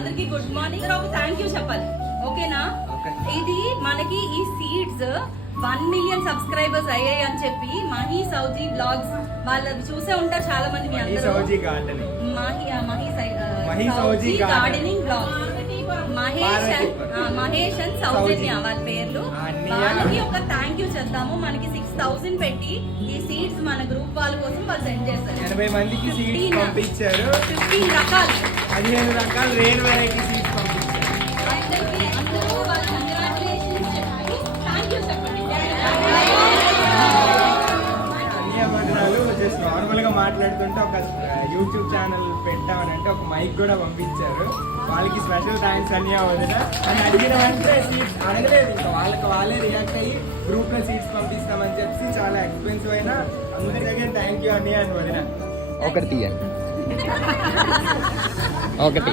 అందరికి good morning. ఒక thank you చెప్పాలి, ఓకేనా? ఇది మనకి ఈ సీడ్స్ 1 మిలియన్ సబ్స్క్రైబర్స్ అయ్యాయి అని చెప్పి మహి సౌజీ బ్లాగ్స్ వాళ్ళు చూసే ఉంటారు చాలా మంది. మీ అందరూ Mahi Souji gardening blogs, Mahesh and Soujanya వాళ్ళ పేర్లు. వాళ్ళకి ఒక థ్యాంక్ యూ చేద్దాము. మనకి 6000 పెట్టి ఈ సీడ్స్ మన గ్రూప్ వాళ్ళ కోసం వాళ్ళు సెండ్ చేస్తారు. 80 మందికి సీడ్స్ పంపించారు. 15 రకాలు 15 రకాల రేర్ వెరైటీ సీడ్స్ పంపించారు. అందరూ వాళ్ళ కంగ్రాచులేషన్స్ చెప్తూ థ్యాంక్ యూ చెప్పండి. జస్ట్ నార్మల్ గా మాట్లాడుతుంటే ఒక యూట్యూబ్ ఛానల్ పెట్టామని అంటే ఒక మైక్ కూడా పంపించారు. వాళ్ళకి స్పెషల్ థ్యాంక్స్ అన్యా వదిన అని అడిగిన వెంటనే సీట్స్ అడగలేదు, ఇంకా వాళ్ళే రియాక్ట్ అయ్యి గ్రూప్ లో సీట్స్ పంపిస్తామని చెప్పి చాలా ఎక్స్పెన్సివ్ అయినా అందరి దగ్గర థ్యాంక్ యూ అన్యా అని వదిన. ఒకటి తీయండి. ఒకటి